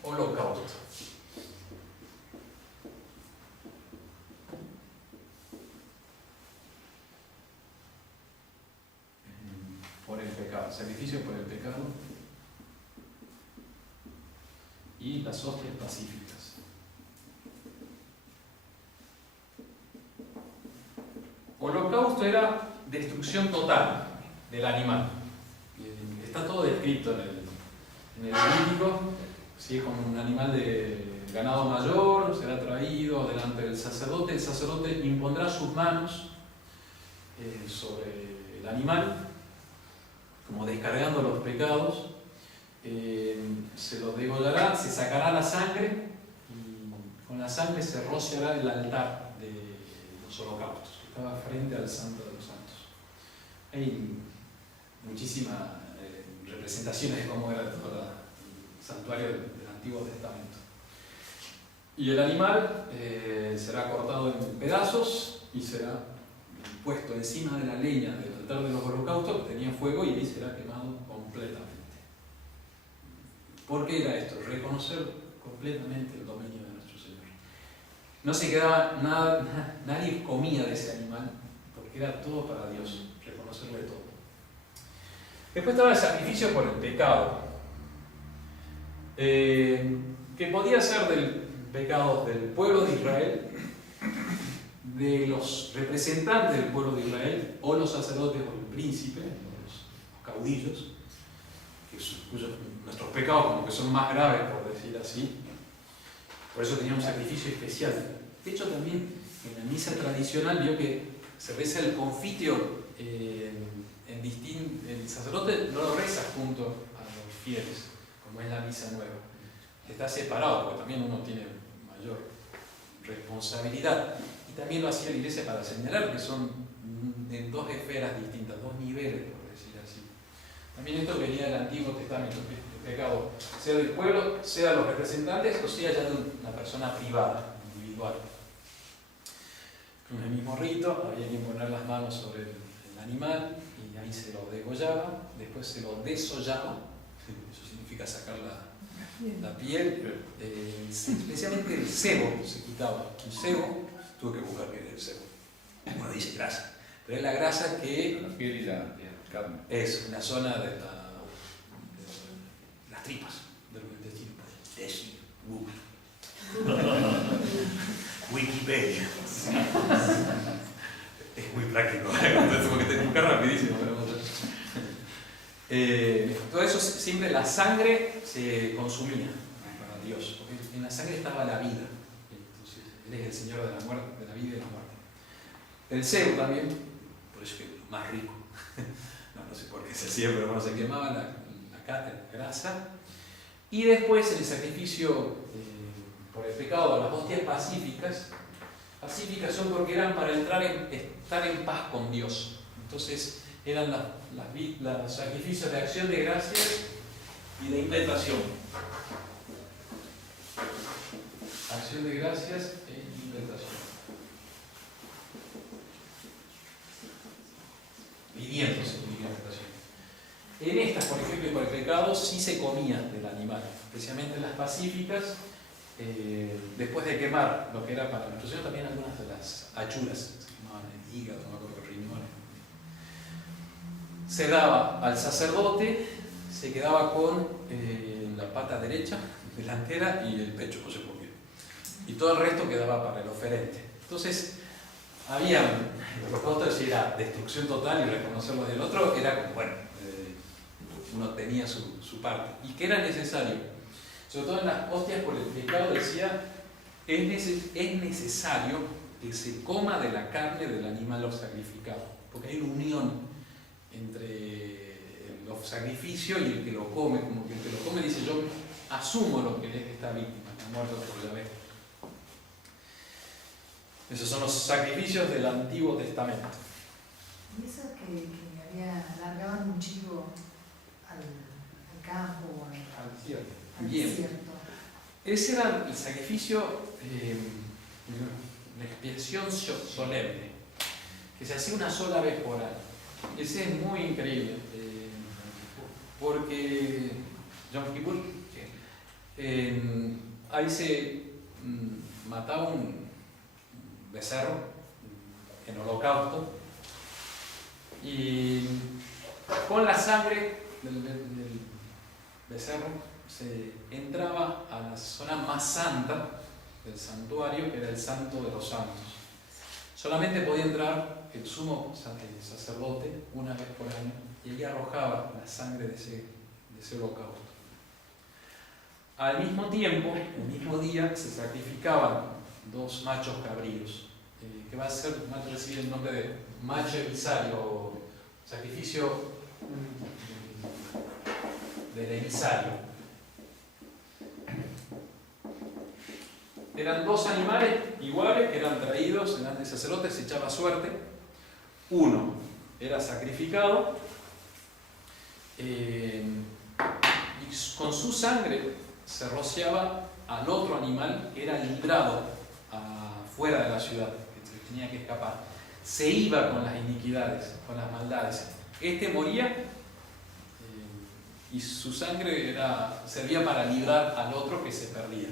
Holocausto. Por el pecado, sacrificio por el pecado y las hostias pacíficas. Holocausto era destrucción total del animal. Está todo descrito en el Levítico. Si es como un animal de ganado mayor, será traído delante del sacerdote. El sacerdote impondrá sus manos sobre el animal, como descargando los pecados, se los degollará, se sacará la sangre y con la sangre se rociará el altar de los holocaustos, que estaba frente al Santo de los Santos. Hay muchísimas representaciones de cómo era todo el santuario del Antiguo Testamento. Y el animal será cortado en pedazos y será puesto encima de la leña del altar de los holocaustos, tenía fuego y ahí será quemado completamente. ¿Por qué era esto? Reconocer completamente el dominio de nuestro Señor. No se quedaba nada, nadie comía de ese animal, porque era todo para Dios, reconocerle todo. Después estaba el sacrificio por el pecado, que podía ser del pecado del pueblo de Israel, de los representantes del pueblo de Israel, o los sacerdotes o el príncipe, los caudillos, cuyos nuestros pecados como que son más graves, por decir así. Por eso tenía un sacrificio especial. De hecho, también en la misa tradicional vio que se reza el confitio, el sacerdote no lo reza junto a los fieles, como es la misa nueva. Está separado, porque también uno tiene mayor responsabilidad. Y también lo hacía la Iglesia para señalar que son en dos esferas distintas, dos niveles, por decir así. También esto venía del Antiguo Testamento, el pecado, sea del pueblo, sea de los representantes, o sea ya de una persona privada, individual. Con el mismo rito, había que poner las manos sobre el animal y ahí se lo degollaba, después se lo desollaba, eso significa sacar la piel, especialmente el sebo se quitaba. El sebo, tuve que buscar qué es el sebo. Bueno, dice grasa, pero es la grasa que La piel y la carne. es una zona de las tripas, de los intestinos. Es Google. Wikipedia. Es muy práctico, entonces tengo que buscar rapidísimo. Todo eso, siempre la sangre se consumía para Dios, porque en la sangre estaba la vida. Entonces, Él es el Señor de la muerte, de la vida y de la muerte. El sebo también, por eso que es más rico. No sé por qué se hacía, pero bueno, se quemaba la grasa. Y después el sacrificio por el pecado, las hostias pacíficas. Pacíficas son porque eran para estar en paz con Dios. Entonces eran los sacrificios de acción de gracias y de invitación. Acción de gracias e invitación. Pidiendo significa invitación. En estas, por ejemplo, y por el pecado, sí se comía del animal, especialmente las pacíficas. Después de quemar lo que era para nuestro Señor, también algunas de las achuras, se quemaban el hígado, no me acuerdo, riñones. Se daba al sacerdote, se quedaba con la pata derecha, delantera y el pecho, no sé por qué. Y todo el resto quedaba para el oferente. Entonces, había, el holocausto era destrucción total y reconocerlo del otro era como, bueno, uno tenía su parte. Y que era necesario. Sobre todo en las hostias por el pecado decía, es necesario que se coma de la carne del animal sacrificado, porque hay una unión entre los sacrificios y el que lo come, como que el que lo come dice, yo asumo lo que es esta víctima, que ha muerto por Yahvé. Esos son los sacrificios del Antiguo Testamento. Y eso que largaban un chivo al campo o al cierto. Bien. desierto. Ese era el sacrificio, una expiación solemne, que se hacía una sola vez por año. Ese es muy increíble, porque Yom Kippur, ahí se mataba un becerro en holocausto y con la sangre del becerro se entraba a la zona más santa del santuario, que era el Santo de los Santos. Solamente podía entrar el sumo sacerdote una vez por año y allí arrojaba la sangre de ese holocausto. Al mismo tiempo, el mismo día, se sacrificaban 2 machos cabríos, que va a recibir el nombre de macho emisario, o sacrificio del emisario. Eran 2 animales iguales que eran traídos delante del sacerdote, se echaba suerte. Uno era sacrificado y con su sangre se rociaba al otro animal que era librado fuera de la ciudad, que tenía que escapar. se iba con las iniquidades, con las maldades. Este moría y su sangre servía para librar al otro que se perdía.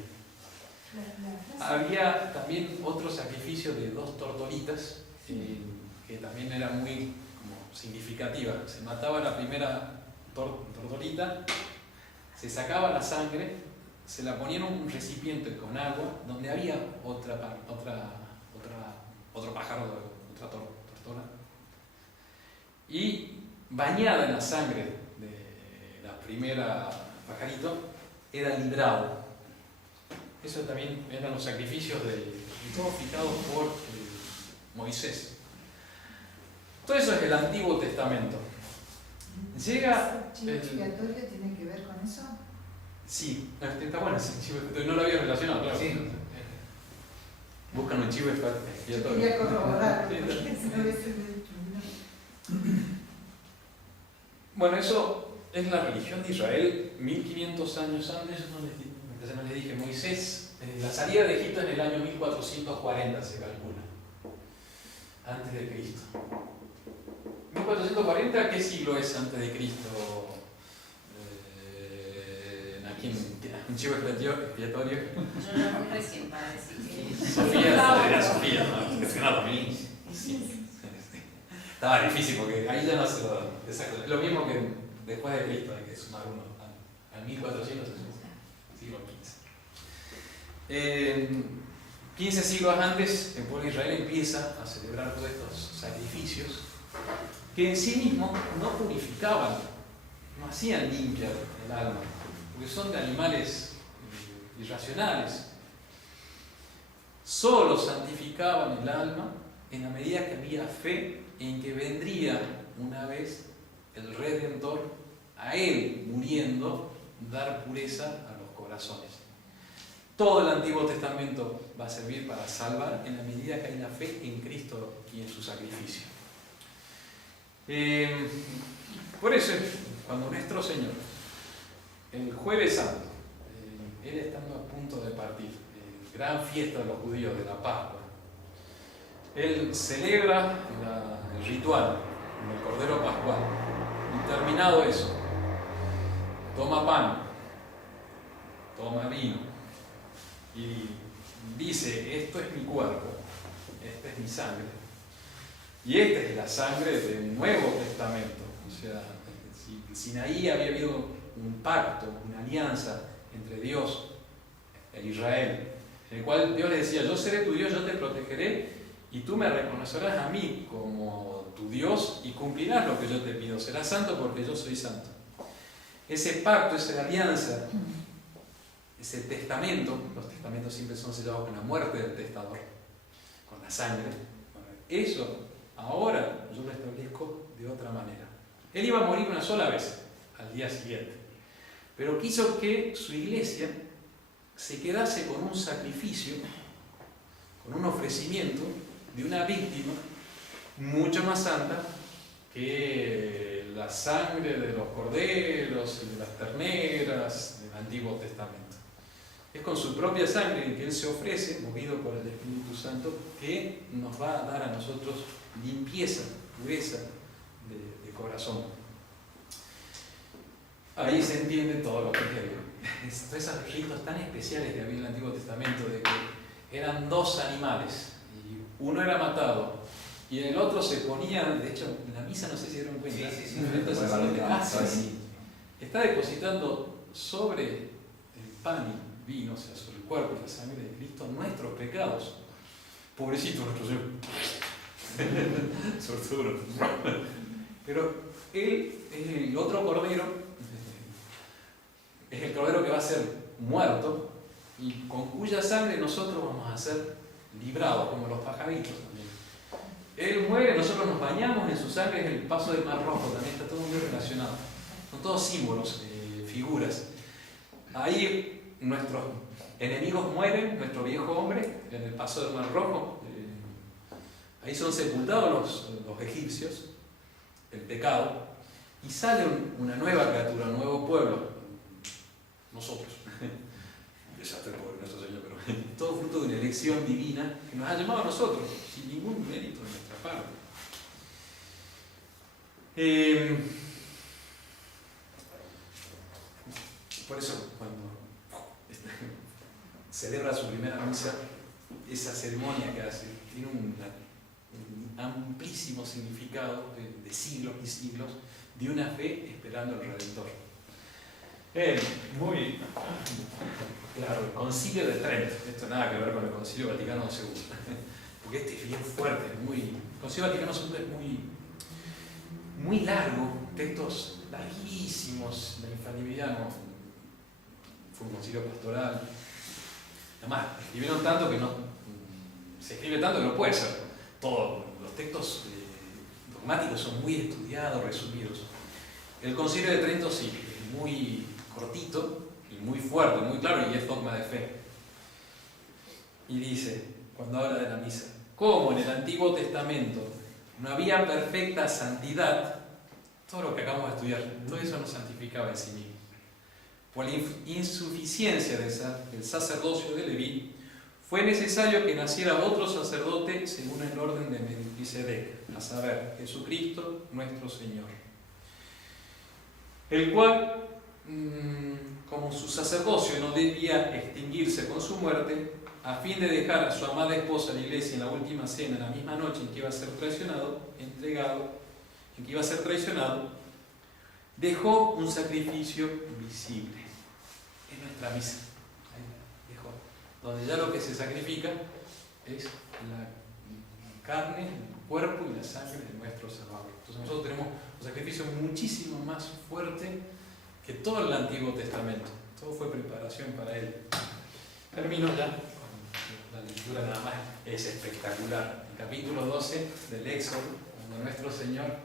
Había también otro sacrificio de 2 tortolitas que también era muy significativa. Se mataba la primera tortolita, se sacaba la sangre, se la ponía en un recipiente con agua donde había otro pájaro, otra tortola, y bañada en la sangre de la primera pajarito era librado. Eso también eran los sacrificios de todos fijados por Moisés. Todo eso es el Antiguo Testamento. Llega ¿El chivo expiatorio tiene que ver con eso? Sí, está bueno ese chivo expiatorio, no lo había relacionado, claro. Sí. Buscan un chivo Yo expiatorio. quería corroborar, Sí, porque si no hubiese dicho, no. Bueno, eso es la religión de Israel 1500 años antes. No les dije, Moisés, la salida de Egipto en el año 1440 se calcula, antes de Cristo. 1440, ¿qué siglo es antes de Cristo? Un chivo expiatorio. Yo lo muy recién para decir que... Sofía, ¿no? Es que no, sí. Estaba difícil porque ahí ya no se lo... Exacto. Lo mismo que después de Cristo, hay que sumar uno al 1400, siglo XV. 15 siglos antes, el pueblo de Israel empieza a celebrar todos estos sacrificios que en sí mismos no purificaban, no hacían limpiar el alma, porque son de animales irracionales. Solo santificaban el alma en la medida que había fe en que vendría una vez el Redentor, a Él muriendo, dar pureza a los corazones. Todo el Antiguo Testamento va a servir para salvar en la medida que hay la fe en Cristo y en su sacrificio. Por eso, cuando nuestro Señor, el Jueves Santo, Él estando a punto de partir, gran fiesta de los judíos de la Pascua, Él celebra el ritual del Cordero Pascual, y terminado eso, toma pan, toma vino, y dice: esto es mi cuerpo, esta es mi sangre, y esta es la sangre del Nuevo Testamento. O sea, Sinaí había habido un pacto, una alianza entre Dios e Israel, en el cual Dios le decía: yo seré tu Dios, yo te protegeré, y tú me reconocerás a mí como tu Dios y cumplirás lo que yo te pido. Serás santo porque yo soy santo. Ese pacto, esa alianza, ese testamento, los testamentos siempre son sellados con la muerte del testador, con la sangre. Eso ahora yo lo establezco de otra manera. Él iba a morir una sola vez, al día siguiente, pero quiso que su iglesia se quedase con un sacrificio, con un ofrecimiento de una víctima mucho más santa que la sangre de los corderos y de las terneras del Antiguo Testamento. Es con su propia sangre en que Él se ofrece, movido por el Espíritu Santo, que nos va a dar a nosotros limpieza, pureza de corazón. Ahí se entiende todo lo que es esos ritos tan especiales que había en el Antiguo Testamento, de que eran 2 animales, y uno era matado, y en el otro se ponía, de hecho, en la misa, no sé si dieron cuenta, entonces está depositando sobre el pan y vino, o sea, sobre el cuerpo y la sangre de Cristo, nuestros pecados. Pobrecito nuestro Señor. Sortudo. Pero Él es el otro cordero, es el cordero que va a ser muerto y con cuya sangre nosotros vamos a ser librados, como los pajaritos también. Él muere, nosotros nos bañamos en su sangre, es el paso del Mar Rojo, también está todo muy relacionado. Son todos símbolos, figuras. Ahí nuestros enemigos mueren, nuestro viejo hombre, en el paso del Mar Rojo. Ahí son sepultados los egipcios, el pecado, y sale una nueva criatura, un nuevo pueblo, nosotros. Desastre por nuestro Señor, pero todo fruto de una elección divina que nos ha llamado a nosotros, sin ningún mérito de nuestra parte. Por eso, cuando celebra su primera misa, esa ceremonia que hace tiene un amplísimo significado de siglos y siglos de una fe esperando al Redentor. Muy claro, el Concilio de Trento, esto nada que ver con el Concilio Vaticano II, porque este es bien fuerte, el Concilio Vaticano II es muy largo, textos larguísimos, la infalibilidad no, fue un concilio pastoral, además escribieron tanto que no, se escribe tanto que no puede ser todo, los textos dogmáticos son muy estudiados, resumidos. El Concilio de Trento sí, es muy cortito y muy fuerte, muy claro, y es dogma de fe. Y dice, cuando habla de la misa, como en el Antiguo Testamento no había perfecta santidad, todo lo que acabamos de estudiar, todo eso no santificaba en sí mismo. Por la insuficiencia del sacerdocio de Leví, fue necesario que naciera otro sacerdote según el orden de Melquisedec, a saber, Jesucristo nuestro Señor, el cual, como su sacerdocio no debía extinguirse con su muerte, a fin de dejar a su amada esposa la iglesia en la última cena, la misma noche en que iba a ser traicionado, dejó un sacrificio visible. Es nuestra misa. Dejó. Donde ya lo que se sacrifica es la carne, el cuerpo y la sangre de nuestro Salvador. Entonces nosotros tenemos un sacrificio muchísimo más fuerte que todo el Antiguo Testamento. Todo fue preparación para él. Termino ya. La lectura nada más es espectacular. El capítulo 12 del Éxodo, cuando nuestro Señor,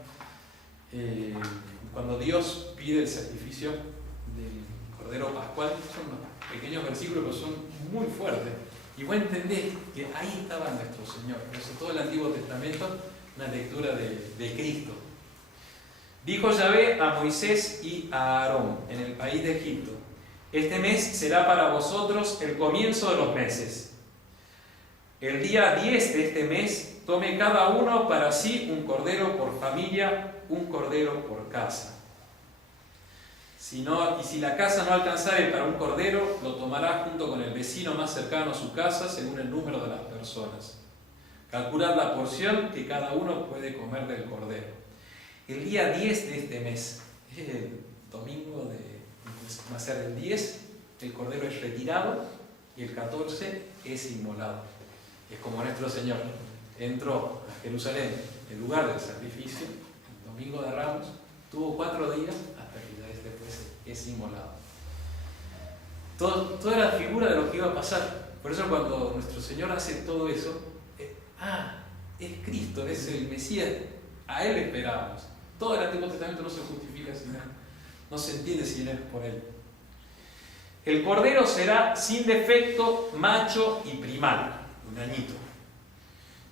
cuando Dios pide el sacrificio del Cordero Pascual, son unos pequeños versículos que son muy fuertes. Y vos entendés que ahí estaba nuestro Señor. Por eso todo el Antiguo Testamento, una lectura de Cristo. Dijo Yahvé a Moisés y a Aarón en el país de Egipto: este mes será para vosotros el comienzo de los meses. El día 10 de este mes tome cada uno para sí un cordero por familia, un cordero por casa. Si la casa no alcanzare para un cordero, lo tomará junto con el vecino más cercano a su casa según el número de las personas. Calculad la porción que cada uno puede comer del cordero. El día 10 de este mes, el domingo va a ser el 10, el cordero es retirado y el 14 es inmolado. Es como nuestro Señor entró a Jerusalén, el lugar del sacrificio, el domingo de Ramos, tuvo 4 días hasta que ya después es inmolado. Toda la figura de lo que iba a pasar. Por eso cuando nuestro Señor hace todo eso, es Cristo, es el Mesías, a Él esperábamos. Todo el Antiguo Testamento no se justifica sin Él, no se entiende sin Él, por Él. El cordero será sin defecto, macho y primal, un añito.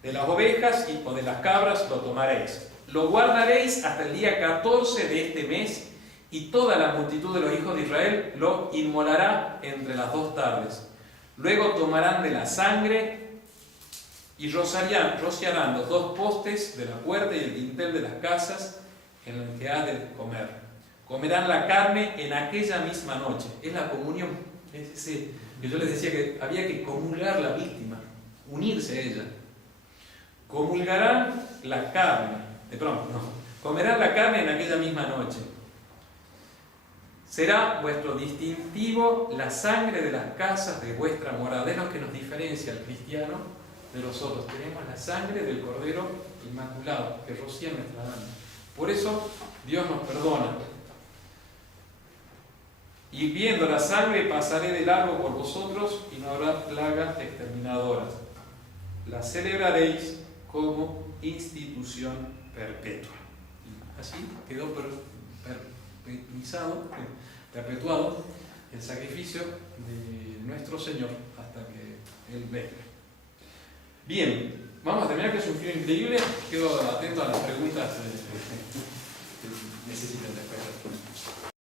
De las ovejas o de las cabras lo tomaréis. Lo guardaréis hasta el día 14 de este mes, y toda la multitud de los hijos de Israel lo inmolará entre las 2 tardes. Luego tomarán de la sangre y rociarán los 2 postes de la puerta y el dintel de las casas en el que ha de comer. Comerán la carne en aquella misma noche. Es la comunión. Es ese que yo les decía que había que comulgar la víctima, unirse a ella. Comulgarán la carne. Comerán la carne en aquella misma noche. Será vuestro distintivo la sangre de las casas de vuestra morada. Es lo que nos diferencia al cristiano de los otros. Tenemos la sangre del Cordero Inmaculado que rocía nuestra alma. Por eso Dios nos perdona. Y viendo la sangre pasaré de largo por vosotros y no habrá plagas exterminadoras. La celebraréis como institución perpetua. Y así quedó perpetuado el sacrificio de nuestro Señor hasta que Él venga. Bien, vamos a terminar, que es un film increíble. Quedo atento a las preguntas que necesiten después.